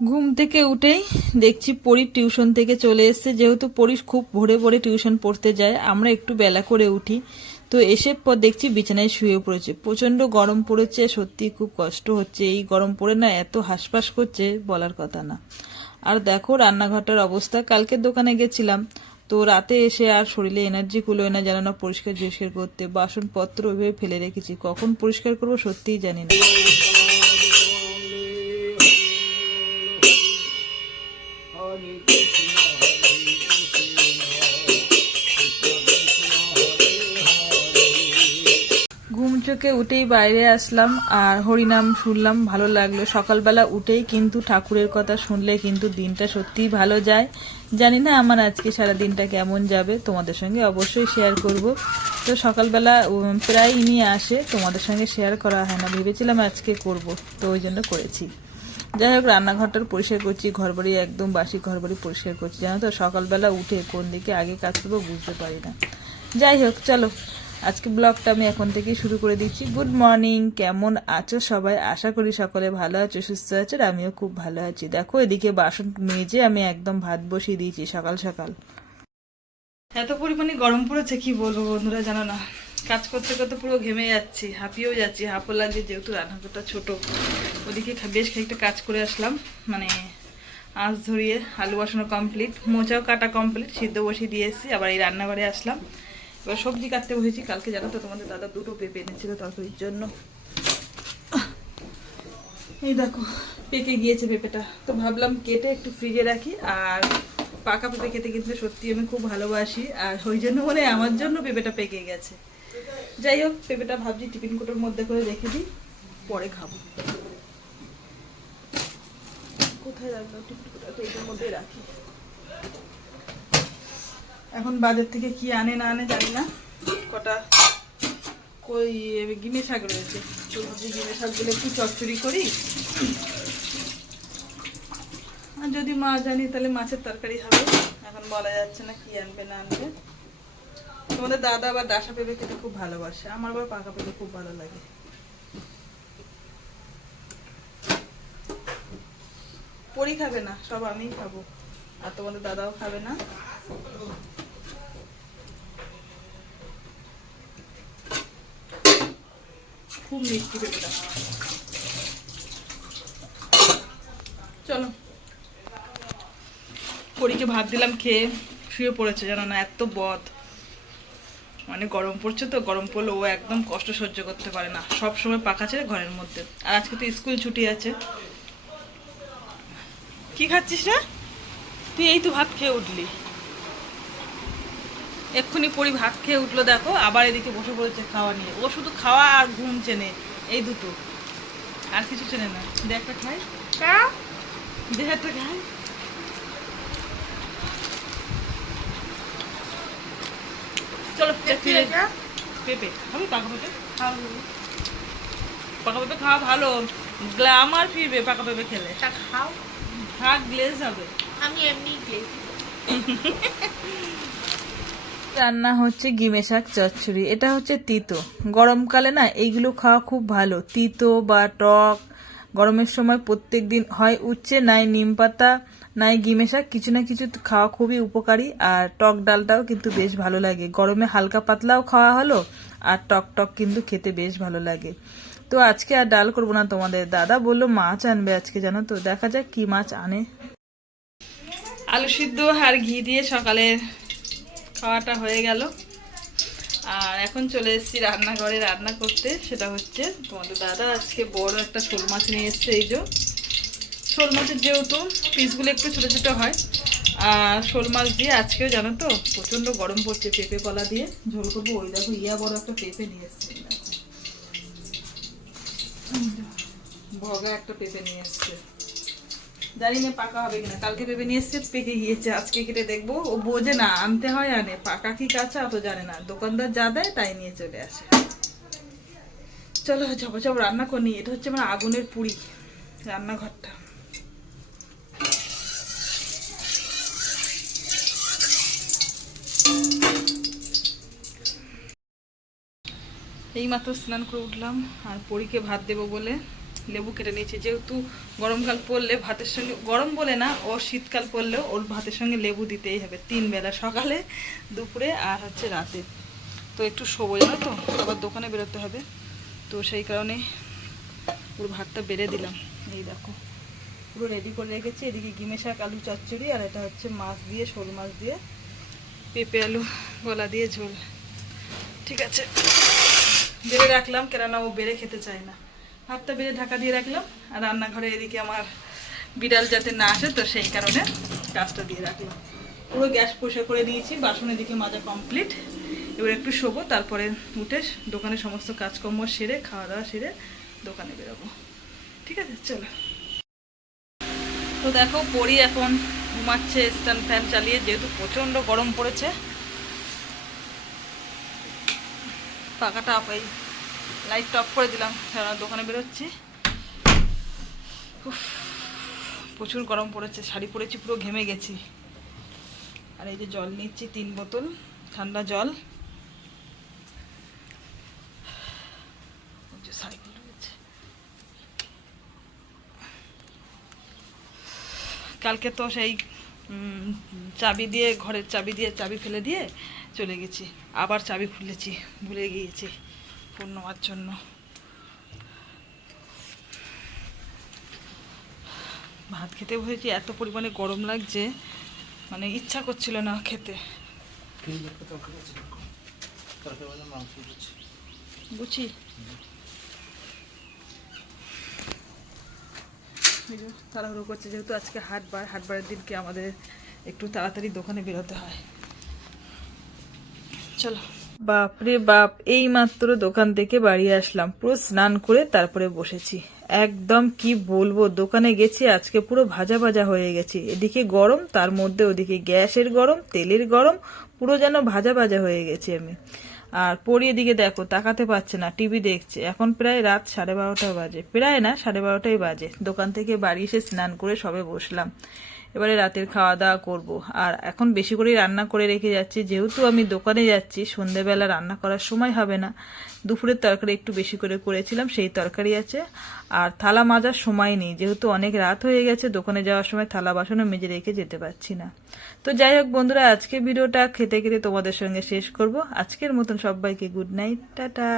ঘুম থেকে উঠেই দেখছি পরীর টিউশন থেকে চলে এসেছে। যেহেতু পরী খুব ভোরে ভোরে টিউশন পড়তে যায়, আমরা একটু বেলা করে উঠি। তো এসে পর দেখছি বিছানায় শুয়ে পড়েছে। প্রচণ্ড গরম পড়েছে সত্যি খুব কষ্ট হচ্ছে। এই গরম পড়ে না, এত হাসপাস করছে বলার কথা না। আর দেখো রান্নাঘরটার অবস্থা, কালকের দোকানে গেছিলাম। তো রাতে এসে আর শরীরে এনার্জি কুলোয় না, যেন না পরিষ্কার পরিষ্কার করতে। বাসনপত্র ওইভাবে ফেলে রেখেছি। কখন পরিষ্কার করব সত্যিই জানি না। চোখে উঠেই বাইরে আসলাম আর হরিনাম শুনলাম, ভালো লাগল। সকালবেলা উঠেই কিন্তু ঠাকুরের কথা শুনলে কিন্তু দিনটা সত্যিই ভালো যায়। জানি না আমার আজকে সারা দিনটা কেমন যাবে, তোমাদের সঙ্গে অবশ্যই শেয়ার করব। তো সকালবেলা প্রায় ইনি আসে, তোমাদের সঙ্গে শেয়ার করা হয় না। ভেবেছিলাম আজকে করব, তো ওই জন্য করেছি। যাই হোক রান্নাঘরটার পরিষ্কার করছি, ঘরবাড়ি একদম বাসি ঘরবাড়ি পরিষ্কার করছি। জানো তো, সকালবেলা উঠে কোন দিকে আগে কাজ করব বুঝতে পারি না। যাই হোক, চলো। আজকে ব্লগটা আমি এখন থেকেই শুরু করে দিচ্ছি। গুড মর্নিং, কেমন আছো সবাই? আশা করি সকলে ভালো আছো, সুস্থ আছো আমিও খুব ভালো আছি। দেখো, এদিকে বাসন মেজে আমি একদম ভাত বসিয়ে দিয়েছি সকাল সকাল। এত পরিমাণে গরম পড়েছে, কি বলব বন্ধুরা, জানো না? কাজ করতে করতে পুরো ঘেমে যাচ্ছি, হাঁপিয়েও যাচ্ছি, হাঁপও লাগছে, যেহেতু রান্নাঘরটা ছোট। ওদিকে বেশ খানিকটা কাজ করে আসলাম মানে আঁচ ধরিয়ে আলু বসানো কমপ্লিট মোচাও কাটা কমপ্লিট সিদ্ধ বসিয়ে দিয়ে এসেছি, আবার এই রান্নাঘরে আসলাম। এবার সবজি কাটতে বসেছি, কালকে জানো তো তোমাদের দাদা দুটো পেঁপে এনেছিল, তরকারির জন্য। এই দেখো, পেকে গিয়েছে পেঁপেটা। তো ভাবলাম কেটে একটু ফ্রিজে রাখি, আর পাকা পেঁপে খেতে কিন্তু সত্যি আমি খুব ভালোবাসি, আর ওই জন্য মনে আমার জন্য পেঁপেটা পেকে গেছে। যাই হোক, পেঁপেটা ভাবছি টিফিন কোটোর মধ্যে করে রেখে দিই, পরে খাব। কোথায় রাখলাম টিফিন কোটা তো এটার মধ্যেই রাখি। এখন বাজার থেকে কি আনে না আনে জানি না। কটা কই গিমে শাক রয়েছে। তো গিমে শাকগুলো একটু চচ্চড়ি করি। আর যদি মা জানি তাহলে মাছের তরকারি হবে। এখন বলা যাচ্ছে না কি আনবে, না আনবে। তোমাদের দাদা আবার ডাসা পেঁপে খেতে খুব ভালোবাসে। আমার আবার পাকা পেঁপে খুব ভালো লাগে। পরি খাবে না, সব আমিই খাব। আর তোমাদের দাদাও খাবে না। খুব মিষ্টি পেঁপেটা চলো। পরীকে ভাত দিলাম, খেয়ে শুয়ে পড়েছে, জানো না, এত বদ। মানে গরম পড়ছে তো, গরম পড়লে ও একদম কষ্ট সহ্য করতে পারে না। সব সময় পাখা ছেড়ে ঘরের মধ্যে। আর আজকে তো স্কুল ছুটি আছে। কি খাচ্ছিস রে? তুই এই তো ভাত খেয়ে উঠলি। এক্ষুনি পরি ভাত খেয়ে উঠল দেখো আবার এদিকে বসে পড়েছে খাওয়া নিয়ে। ও শুধু খাওয়া আর ঘুম চেনে এই দুটো। আর কিছু চেনে না। দেখ একটা খাই। দেখ একটা খাই। চলো পেঁপে খাবি পাকা পেঁপে? পাকা পেঁপে খাওয়া ভালো। গ্লামার ফিরবে পাকা পেঁপে খেলে। তা খাও। হাত গ্লেজ হবে। আমি এমনি গেছি রান্না হচ্ছে গিমে শাক চচ্চড়ি। এটা হচ্ছে তিতো। গরমকালে না, এইগুলো খাওয়া খুব ভালো। তিতো বা টক, গরমের সময় প্রত্যেক দিন হয় উচ্ছে, নাই নিম পাতা, নাই গিমে শাক, কিছু না কিছু খাওয়া খুবই উপকারী। আর টক ডালটাও কিন্তু বেশ ভালো লাগে। গরমে হালকা পাতলাও খাওয়া হলো, আর টক টক কিন্তু খেতে বেশ ভালো লাগে। তো আজকে আর ডাল করব না তোমাদের। দাদা বলল মাছ আনবে আজকে, জানো তো? দেখা যাক কি মাছ আনে। আলু সিদ্ধ আর ঘি দিয়ে সকালের খাওয়াটা হয়ে গেল। আর এখন চলে এসেছি রান্নাঘরে রান্না করতে, সেটা হচ্ছে তোমাদের দাদা আজকে বড় একটা শোল মাছ নিয়ে এসছে এই যে। শোল মাছের যেহেতু পিসগুলো একটু ছোটো ছোটো হয়, আর শোল মাছ দিয়ে আজকেও জানো তো প্রচণ্ড গরম পড়ছে পেঁপে কলা দিয়ে। ঝোল করব, ওই দেখো ইয়া বড় একটা পেঁপে নিয়ে এসছে। ভগা একটা পেঁপে নিয়ে এসছে। জানি না পাকা হবে কিনা। কালকে ভেবে নিয়ে এসছে, পেকে গিয়েছে। আজকে কেটে দেখব। ও বোঝে না, আনতে হয়, আনে। পাকা কি কাঁচা অত জানে না। দোকানদার যা দেয়, তাই নিয়ে চলে আসে। চলো চপ চপ রান্না করি এটা হচ্ছে আমার আগুনের পুরি, রান্নাঘরটা। এই মাত্র স্নান করে উঠলাম, আর পরীকে ভাত দেবো বলে। লেবু কেটে নিয়েছি। যেহেতু গরমকাল পড়লে ভাতের সঙ্গে, গরম বলে না, ও শীতকাল পড়লেও ওর ভাতের সঙ্গে লেবু দিতেই হবে। তিন বেলা, সকালে, দুপুরে আর হচ্ছে রাতে। তো একটু শোবো, জানো তো? আবার দোকানে বেরোতে হবে। তো সেই কারণে পুরো ভাতটা বেড়ে দিলাম। এই দেখো। পুরো রেডি করে রেখেছি। এদিকে গিমে শাক, আলু, চচ্চড়ি, আর এটা হচ্ছে মাছ দিয়ে, শোল মাছ দিয়ে, পেঁপে, আলু, গলা দিয়ে ঝোল। ঠিক আছে। বেড়ে রাখলাম, কেননা ও বেড়ে খেতে চায় না। ভাতটা বেড়ে ঢাকা দিয়ে রাখলাম। আর রান্নাঘরে এদিকে আমার বিড়াল যাতে না আসে, তো সেই কারণে গাছটা দিয়ে রাখলাম। পুরো গ্যাস পরিষ্কার করে দিয়েছি, বাসন এদিকে মাজা কমপ্লিট এবার একটু শোবো, তারপরে উঠে দোকানে সমস্ত কাজকর্ম সেরে খাওয়া দাওয়া সেরে দোকানে বেরোবো। ঠিক আছে, চলো। তো দেখো পড়ি এখন ঘুমাচ্ছে স্ট্যান্ড ফ্যান চালিয়ে, যেহেতু প্রচণ্ড গরম পড়েছে। অফ এই। লাইটটা অফ করে দিলাম। সারা দোকানে বেরোচ্ছি প্রচুর গরম পড়েছে, শাড়ি পরেছি, পুরো ঘেমে গেছি। আর এই যে জল নিচ্ছি, তিন বোতল, ঠান্ডা জল। কালকে তো সেই চাবি দিয়ে, ঘরের চাবি দিয়ে, চাবি ফেলে দিয়ে চলে গেছি। আবার চাবি খুলেছি, ভুলে গিয়েছি। ফোন নেওয়ার জন্য। ভাত খেতে বসেছি এত পরিমাণে গরম লাগছে? মানে ইচ্ছা করছিল না খেতে। বুঝি তাড়াহুড়ো করছে যেহেতু আজকে হাটবার হাটবারের দিনকে আমাদের একটু তাড়াতাড়ি দোকানে বেরোতে হয়। চলো। বাপরে বাপ এই মাত্র দোকান থেকে বাড়ি আসলাম। পুরো স্নান করে তারপরে বসেছি। একদম কি বলব, দোকানে গেছি, আজকে পুরো ভাজা ভাজা হয়ে গেছি। এদিকে গরম, তার মধ্যে ওদিকে গ্যাসের গরম, তেলের গরম, পুরো যেন ভাজা ভাজা হয়ে গেছি আমি। আর পরি এদিকে দেখো, তাকাতে পারছে না, টিভি দেখছে। এখন প্রায় রাত সাড়ে বারোটা বাজে। প্রায় না, সাড়ে বারোটাই বাজে। দোকান থেকে বাড়ি এসে স্নান করে সবে বসলাম। এবারে রাতের খাওয়া দাওয়া করব। আর এখন বেশি করে রান্না করে রেখে যাচ্ছি। যেহেতু আমি দোকানে যাচ্ছি, সন্ধেবেলা রান্না করার সময় হবে না। দুপুরের তরকারি একটু বেশি করে করেছিলাম, সেই তরকারি আছে। আর থালা মাজার সময় নেই। যেহেতু অনেক রাত হয়ে গেছে, দোকানে যাওয়ার সময় থালা বাসনও মেজে রেখে যেতে পারছি না। তো যাই হোক বন্ধুরা, আজকে ভিডিওটা খেতে খেতে তোমাদের সঙ্গে শেষ করব। আজকের মতন সবাইকে গুড নাইট, টাটা।